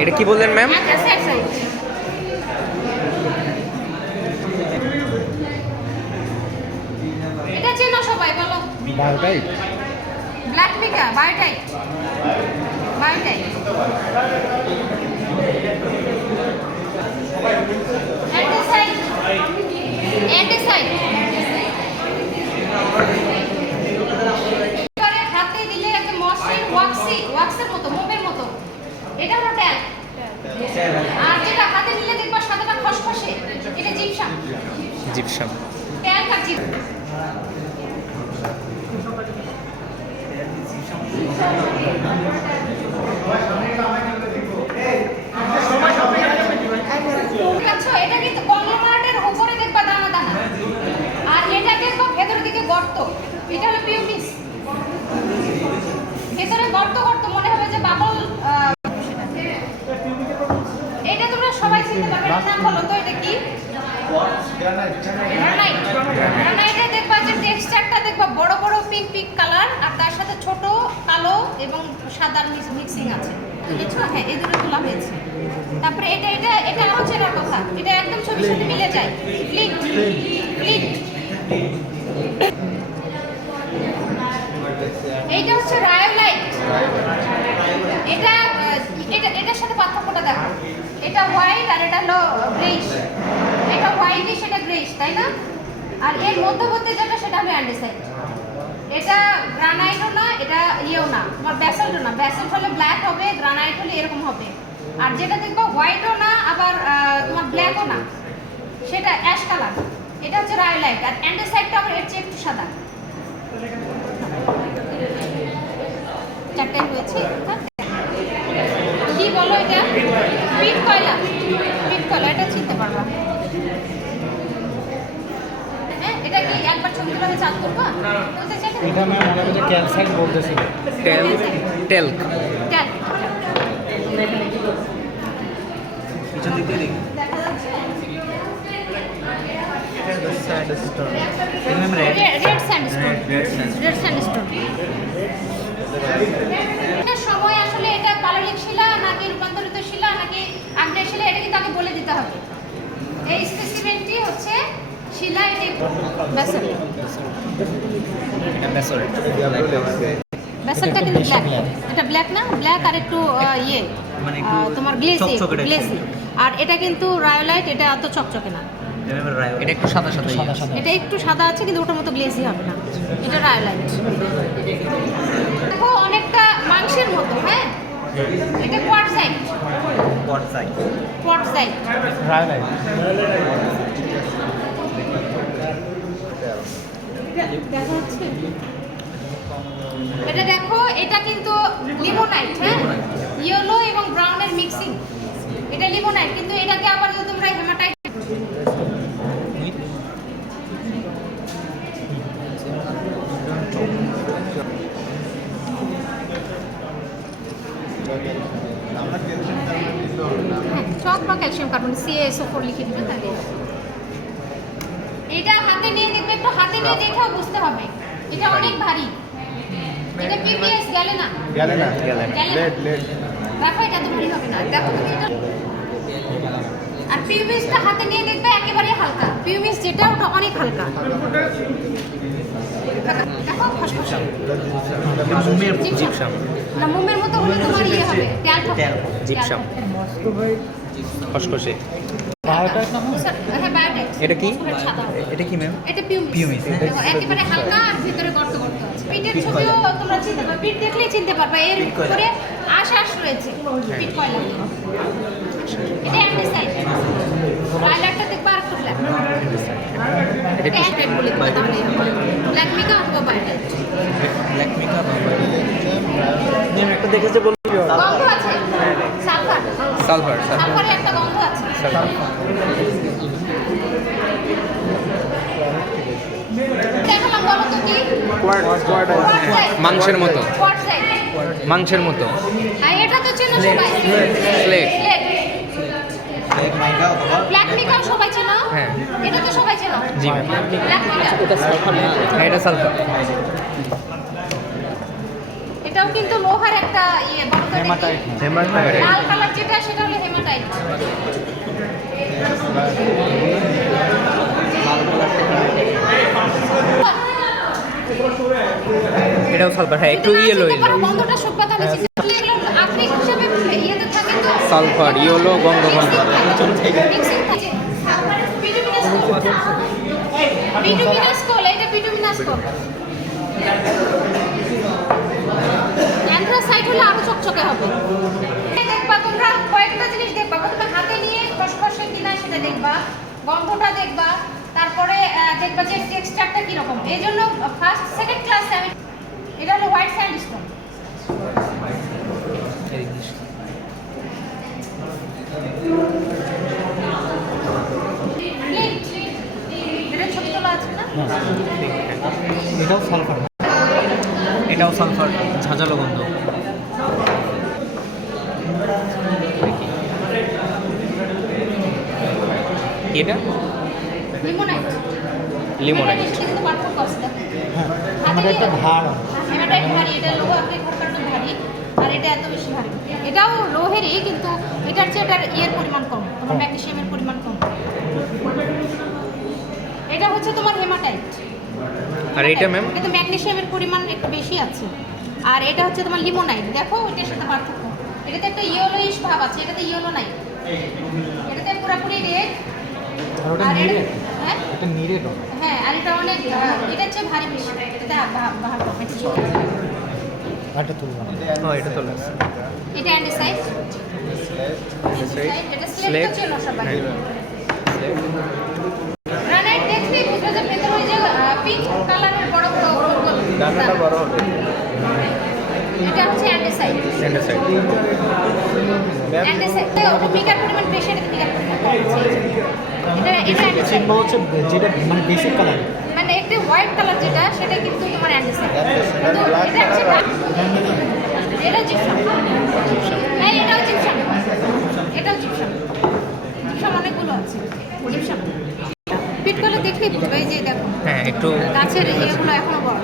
এটা কি বললেন ম্যাম? এটা চেনো সবাই বলো। বায়োটাইপ ব্ল্যাক মিকা বায়োটাইপ বায়োটাইপ অ্যান্টিসাইড অ্যান্টিসাইড হাতে দিলে একটা মসৃণ ওয়াক্সের মতো মোমের মতো, এটা হলো ট্যাল। আর যেটা হাতে নিলে দেখবা সাদাটা খসখসে, এটা জিপসাম। জিপসাম। ট্যাল আর জিপসাম। এটা কিন্তু কংগ্লোমারেটের উপরে দেখবা দানা দানা, আর এটা দেখবা ভেতরের দিকে গর্ত, এটা হলো পিউমিস। ভেতরে গর্ত গর্ত মনে হবে যে বাবল। এটা তোমরা সবাই চিনতে পারবে, এর নাম বলো তো, এটা কি? গ্রানাইট। গ্রানাইটে দেখবা যে টেক্সচারটা দেখবা বড় বড় পিঙ্ক পিঙ্ক কালার, আর তার সাথে ছোট কালো এবং সাদার মিক্সিং আছে। বুঝছো? হ্যাঁ, এই দুটো তোলা হয়েছে। তারপরে এটা এটা এটা আরো চেনার কথা, এটা একদম ছবির সাথে মিলে যায়। Flint flint. এইটা হচ্ছে রায়োলাইট। এটা এটা এটার সাথে পার্থক্যটা দেখো, এটা হোয়াইট আর এটা হলো গ্রেইশ। এটা হোয়াইটই, সেটা গ্রেইশ, তাই না? আর এর মধ্যবর্তী যেটা সেটা হলো অ্যান্ডিসাইট। এটা গ্রানাইটও না, এটা ইয়েও না, তোমার ব্যাসল্টও না। ব্যাসল্ট হলে ব্ল্যাক হবে, গ্রানাইট হলে এরকম হবে। আর যেটা দেখবো হোয়াইটও না, আবার তোমার ব্ল্যাকও না, সেটা অ্যাশ কালার। এটা হচ্ছে রায়োলাইট। আর অ্যান্ডিসাইটটা আবার এর চেয়ে একটু সাদা। চারটাই হয়েছে। কি বলো এটা? পিট কয়লা। পিট কয়লা, এটা চিনতে পারবা। হ্যাঁ, এটা কি একবার ছবি তুলে চাল করবা? এটা ম্যাম আমাকে যে ক্যালসাইট বলতেছিল। টেলক। ট্যাল। পিছন দিক দিয়ে দেখি। দেখা যাচ্ছে? Red sandstone. Red sandstone. এটা সময় আসলে এটা পাললিক শিলা নাকি রূপান্তরিত শিলা নাকি আগ্নেয় শিলা, এটা কিন্তু আগে বলে দিতে হবে। এই স্পেসিমেনটি হচ্ছে শিলা, এটি ব্যাসল্ট। এটা ব্যাসল্ট। ব্যাসল্টটা কিন্তু ব্ল্যাক। এটা ব্ল্যাক না, ব্ল্যাক আর একটু ইয়ে মানে একটু তোমার গ্লেজি চকচকে type। গ্লেজি। আর এটা কিন্তু রায়োলাইট, এটা অত চকচকে না। এটা একটু সাদা সাদা। সাদা সাদা। এটা একটু সাদা আছে কিন্তু ওটার মতো গ্লেজি হবে না, এটা রায়োলাইট। দেখো অনেকটা মাংসের মতো। হ্যাঁ, এটা কোয়ার্টজাইট। কোয়ার্টজাইট। রায়োলাইট। দেখা যাচ্ছে? এটা দেখো, এটা কিন্তু লিমোনাইট। হ্যাঁ, ইয়েলো এবং ব্রাউনের মিক্সিং। এটা লিমোনাইট, কিন্তু এটাকে আবার যদি তোমরা হেমাটাইট চক বা ক্যালসিয়াম কার্বন CaSO4 লিখে দিবে তাহলে। এটা হাতে নিয়ে দেখবে, একটু হাতে নিয়ে দেখেও বুঝতে হবে, এটা অনেক ভারী। এটা PPS গেলে না, গেলে না। গেলে না। Lead lead. দেখো এটা তো ভারী হবে না, দেখো তুমি এটা। আর পিউমিসটা হাতে নিয়ে দেখবে একেবারে হালকা। পিউমিস যেটা ওটা অনেক হালকা। দেখো খসখসে। মোমের জিপসাম। না, মোমের মতো হলে তোমার ইয়ে হবে, ট্যাল হবে। জিপসাম। খসখসে। বায়োটাইপ না? হ্যাঁ, বায়োটাইপ। এটা কি? সাদা। এটা কি ম্যাম? এটা পিউমিস। দেখো একেবারে হালকা আর ভিতরে গর্ত গর্ত আছে। পিটের ছবিও তোমরা চিনতে পারবে, পিট দেখলেই চিনতে পারবে। এর উপরে আশ রয়েছে, পিট কয়লা। এটা অ্যান্টিসাইড। রায়োলাইটটা দেখবা আর একটু ব্ল্যাক। এটা অ্যান্টিসাইড বলে দিবা তাহলে। ব্ল্যাক মিকা অথবা বায়োটাইপ। Black makeup. ম্যাম একটা দেখেছে বলুন। গন্ধ আছে, সালফার। সালফার। সালফারের একটা গন্ধ আছে। দেখালাম, বলো তো কি? কোয়ার্টজাইট। মাংসের মতো। কোয়ার্টজাইট। মাংসের মতো। আর এটা তো চেনো সবাই, স্লেট। স্লেট। ব্ল্যাক মিকাও সবাই চেনো? হ্যাঁ। এটা তো সবাই চেনো। জি ম্যাম। ব্ল্যাক মিকা। হ্যাঁ, এটা সালফার। এটাও কিন্তু লোহার একটা ইয়ে বড় হেমাটাইট না। হেমাটাইট। লাল কালার যেটা সেটা হলো হেমাটাইট। এটাও সালফার, হ্যাঁ একটু ইয়েলো ইয়েলো। গন্ধটা শুকবা তাহলে এগুলো আকরিক হিসেবে ইয়েতে থাকে তো সালফার ইয়েলো গন্ধ গন্ধ। মিক্সিং থাকে। বিটুমিনাস কোল, এটা বিটুমিনাস কোল। অ্যান্থ্রাসাইট হলে আরো চকচকে হবে। দেখবা তোমরা কয়েকটা জিনিস দেখবা, প্রথমে হাতে নিয়ে খসখসে কিনা সেটা দেখবা, গন্ধটা দেখবা, তারপরে দেখবা যে টেক্সচারটা কি রকম। এই জন্য ফার্স্ট সেকেন্ড ক্লাসে আমি এটা হলো হোয়াইট স্যান্ডস্টোন। এটা ছবি তোলা আছে না? এটাও সালফার। এটাও সালফার, ঝাঁঝালো গন্ধ। এটা লিমোনাইট। লিমোনাইট। কিন্তু পার্থক্য আছে দেখো। হ্যাঁ আমাদের একটা ভার হেমাটাইট ভারী, এটা লোহা আকরিক কারণে ভারী, আর এটা এত বেশি ভারী। এটাও লোহেরই, কিন্তু এটার চেয়ে এটার ইয়ের পরিমাণ কম, তোমার ম্যাগনেসিয়ামের পরিমাণ কম। এটা হচ্ছে তোমার হেমাটাইট। আর এটা ম্যাম? কিন্তু ম্যাগনেসিয়ামের পরিমাণ একটু বেশি আছে। আর এটা হচ্ছে তোমার লিমোনাইট। দেখো এটার সাথে পার্থক্য, এটাতে একটা ইয়েলোইশ ভাব আছে, এটাতে ইয়েলো নাই। এটাতে পুরোপুরি রেড। আর ওটা আর নিরে, হ্যাঁ এটা নিরে তো। হ্যাঁ, আর এটা অনেক এটার চেয়ে ভারী বেশি। এটাতে ভাব কম, এটা ছোট। এটা তুলবা হ্যাঁ এটা তো লাগছে। এটা অ্যান্ডিসাইট। এটা স্লেট ছিল সবাই। গ্রানাইট দেখলেই বুঝবে যে ভেতরে ওই যে পিঙ্ক কালারের বড় বড় গোল দানাটা বড় হবে। এটা হচ্ছে অ্যান্ডিসাইট। অ্যান্ডারসাইড। অ্যান্ডিসাইট ওটা মিকার পরিমাণ বেশি, এটা মিকার পরিমাণ কম। এটা অ্যান্ডিসাইট। চিনবা হচ্ছে যেটা মানে বেসিক কালার। মানে একটা হোয়াইট কালার যেটা, সেটা কিন্তু তোমার অ্যান্ডিসাইট। কিন্তু এটা হচ্ছে এটা জিপসাম। হ্যাঁ এটাও জিপসাম। এটাও জিপসাম। জিপসাম অনেকগুলো আছে। জিপসাম ফিট করলে দেখলেই বুঝবে, এই যে দেখো হ্যাঁ একটু গাছের ইয়েগুলো এখনো বড়।